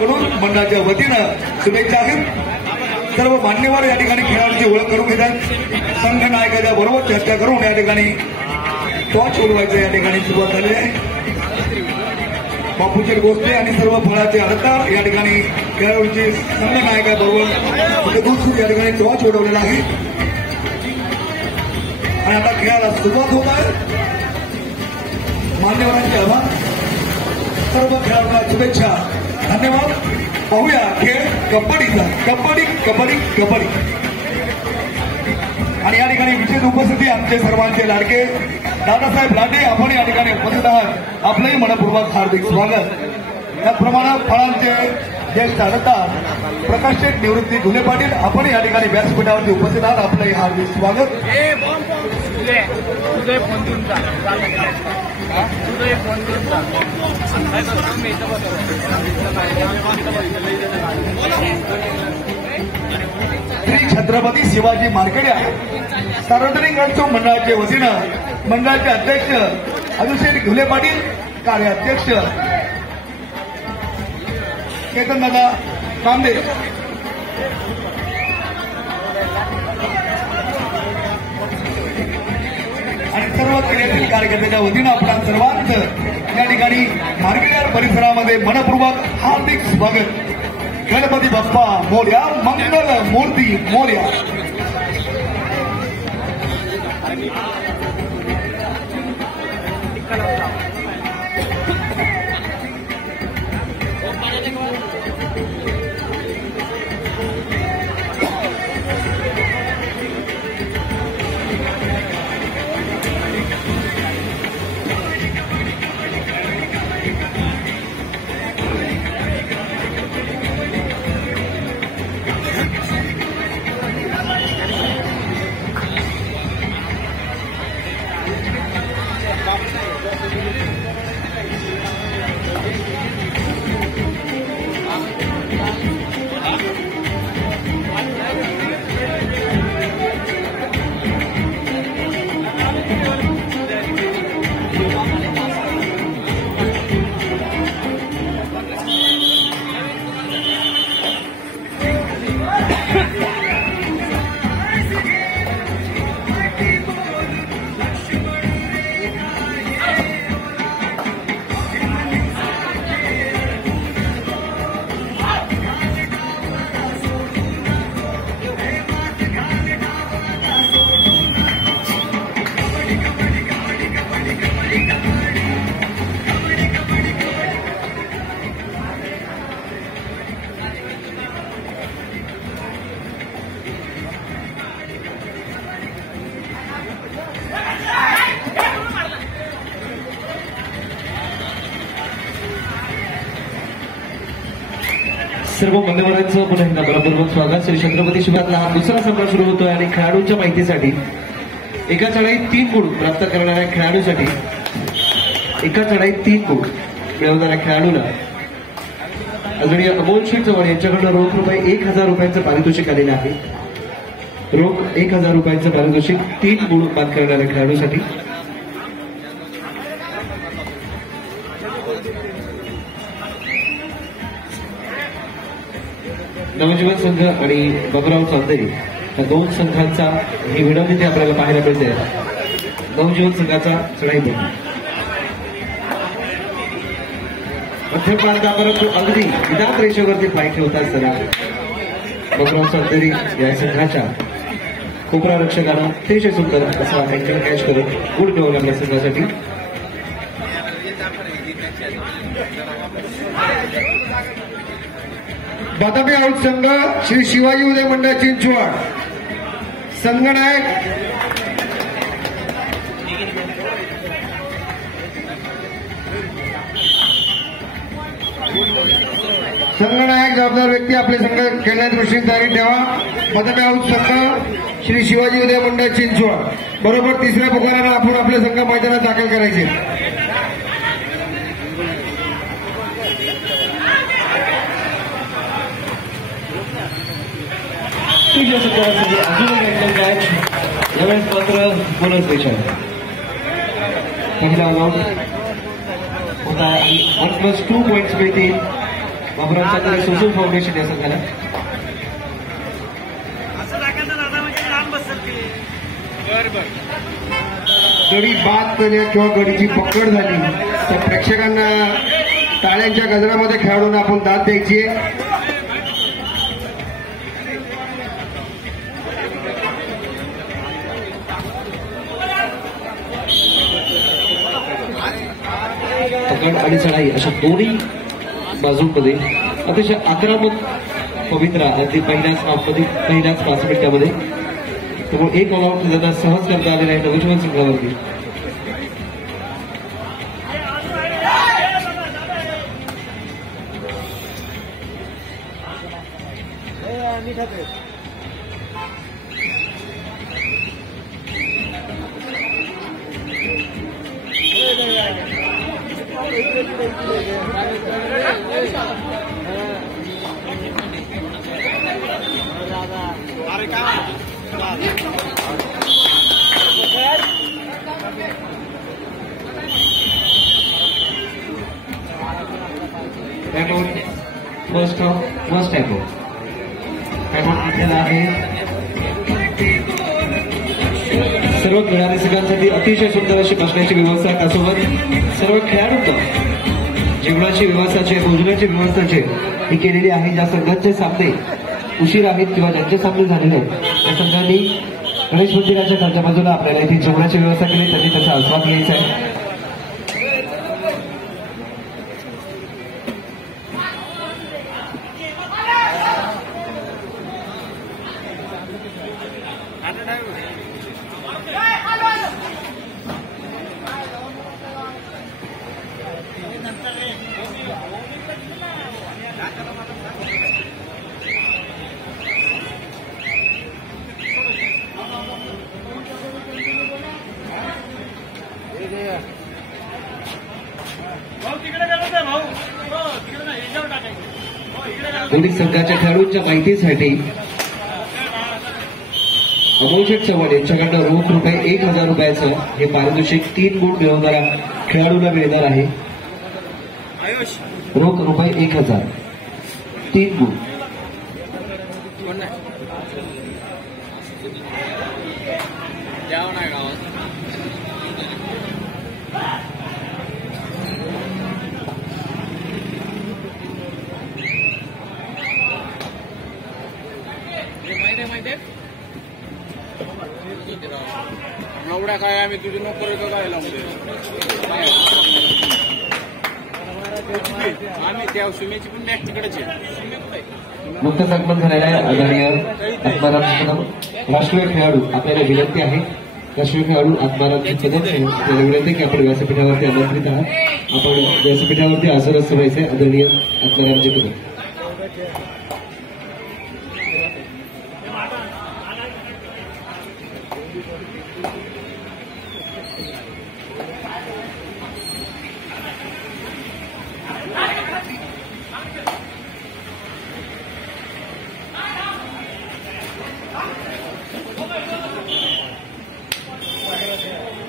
कडून मंडळाच्या वतीनं शुभेच्छा आहेत. सर्व मान्यवर या ठिकाणी खेळाडूची ओळख करून घेतात. संघ नायकाच्या बरोबर चर्चा करून या ठिकाणी टॉच उडवायचं या ठिकाणी सुरुवात झाली आहे. बापूचे गोष्टी आणि सर्व फळाचे अर्थ या ठिकाणी खेळाडूंची संघ नायकाबरोबर दूध या ठिकाणी टॉच उडवलेला आहे आणि आता खेळाला सुरुवात होत आहे. मान्यवरांचे आभार. सर्व खेळाडूंना शुभेच्छा. धन्यवाद. पाहूया खेळ कबड्डीचा. कबड्डी कबड्डी कबड्डी. आणि या ठिकाणी विशेष उपस्थिती आमचे सर्वांचे लाडके दादासाहेब लाटे आपण या ठिकाणी उपस्थित आहात. आपलंही मनपूर्वक हार्दिक स्वागत. त्याचप्रमाणे फळांचे ज्येष्ठ अर्णवदार प्रकाश शेठ निवृत्ती घुले पाटील आपण या ठिकाणी व्यासपीठावरती उपस्थित आहात. आपलंही हार्दिक स्वागत. श्री छत्रपती शिवाजी मार्केट सार्वजनिक गणेशोत्सव मंडळाच्या वतीनं मंडळाचे अध्यक्ष अभिषेक घुले पाटील, कार्याध्यक्ष केतनदादा कांदे, आणि सर्व केंद्रीय कार्यकर्त्यांच्या वतीनं आपल्या सर्वांचं या ठिकाणी मार्केट परिसरामध्ये मनपूर्वक हार्दिक स्वागत. गणपती बाप्पा मोरया, मंगल मूर्ती मोरया. सर्व मान्यवरांचं पुन्हा एकदा मनपूर्वक स्वागत. श्री छत्रपती शिवाजीला हा दुसरा सामना सुरू होतोय आणि खेळाडूंच्या माहितीसाठी एका चढाईत 3 गुण प्राप्त करणाऱ्या खेळाडूसाठी एका चढाईत 3 गुण मिळवणाऱ्या खेळाडूला आदरणीय अमोल शेठ चव्हाण यांच्याकडून रोख रुपये 1000 रुपयांचं पारितोषिक आलेलं आहे. रोख 1000 रुपयांचं पारितोषिक 3 गुण बाद करणाऱ्या खेळाडूसाठी. नवजीवन संघ आणि बाबुराव चौधरी या 2 संघांचा ही विनंती इथे आपल्याला पाहायला मिळते. नवजीवन संघाचा चढाई बघ मध्यम प्रांतापर्यंत अगदी विधात रेषेवरती पाय ठेवता असताना बाबुराव चौधरी या संघाच्या कोपरा रक्षकाला अतिशय सुंदर असा अँकल कॅच करून गुड मिळवून आपल्या संघासाठी. बादामी आउट संघ श्री शिवाजी उदय मंडळ चिंचवड. संघनायक जबाबदार व्यक्ती आपले संघ खेळण्यात दृष्टीने तयारी ठेवा. बादामी आउट संघ श्री शिवाजी उदय मंडळ चिंचवड बरोबर 3ऱ्या पुकारानं आपण आपले संघ मैदानात दाखल करायचे. अजून एक मॅच यावेळेस मात्र बोनस रेषा पहिला आउट होता आणि 1+2 पॉईंट्स मिळतील बाबुराव चांदरे सोशल फाउंडेशन या संघाला गडी बाद केले किंवा गडीची पकड झाली तर प्रेक्षकांना टाळ्यांच्या गजरामध्ये खेळाडूंना आपण दाद द्यायची आहे. पकड आणि चढाई अशा दोन्ही बाजूंमध्ये अतिशय आक्रमक पवित्रा अगदी पहिल्याच 5 मिनिटांमध्ये त्यामुळे एक ऑलआउट त्यांना सहज करता आलेला आहे नवजीवन संघावरती. फर्स्ट टाइम आहे. सर्व खेळाडू संघांसाठी अतिशय सुंदर अशी बसण्याची व्यवस्था त्यासोबत सर्व खेळाडूंना जेवणाची व्यवस्थाचे भोजनाची व्यवस्थाचे ही केलेली आहे. ज्या संघांचे सामने उशीर आहेत किंवा ज्यांचे सामने झालेले आहेत त्या संघांनी गणेश मंदिराच्या खालच्या बाजूला आपल्याला इथे जेवणाची व्यवस्था केली त्यांनी त्याचा आस्वाद घ्यायचा आहे. दोन्ही संघाच्या खेळाडूंच्या माहितीसाठी अमोलशेठ चव्हाण यांच्याकडनं रोख रुपये 1,000 रुपयाचं हे पारितोषिक 3 गुण मिळवणाऱ्या खेळाडूला मिळणार आहे. रोख रुपये 1,000 3 गुण. एवढ्या काय आम्ही तुझी नोकरी करायला आम्ही त्या सुमेची पण मॅच तिकडेच आहे. नुकतंच आगमन झालेला आहे आदरणीय आत्माराम राष्ट्रीय खेळाडू आपल्याला विनंती आहे. राष्ट्रीय खेळाडू आत्माराम कदम त्याला विनंती की आपण व्यासपीठावरती आमंत्रित आहात. आपण व्यासपीठावरती आसनस्थ व्हायचे आदरणीय आत्मारामजी कदम.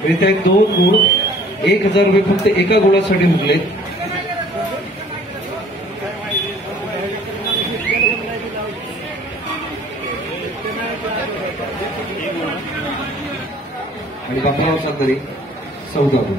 येत्या 2 गुण 1,000 रुपये फक्त एका गुणासाठी हुकले. आणि बापराव चांदरे 14 गुण.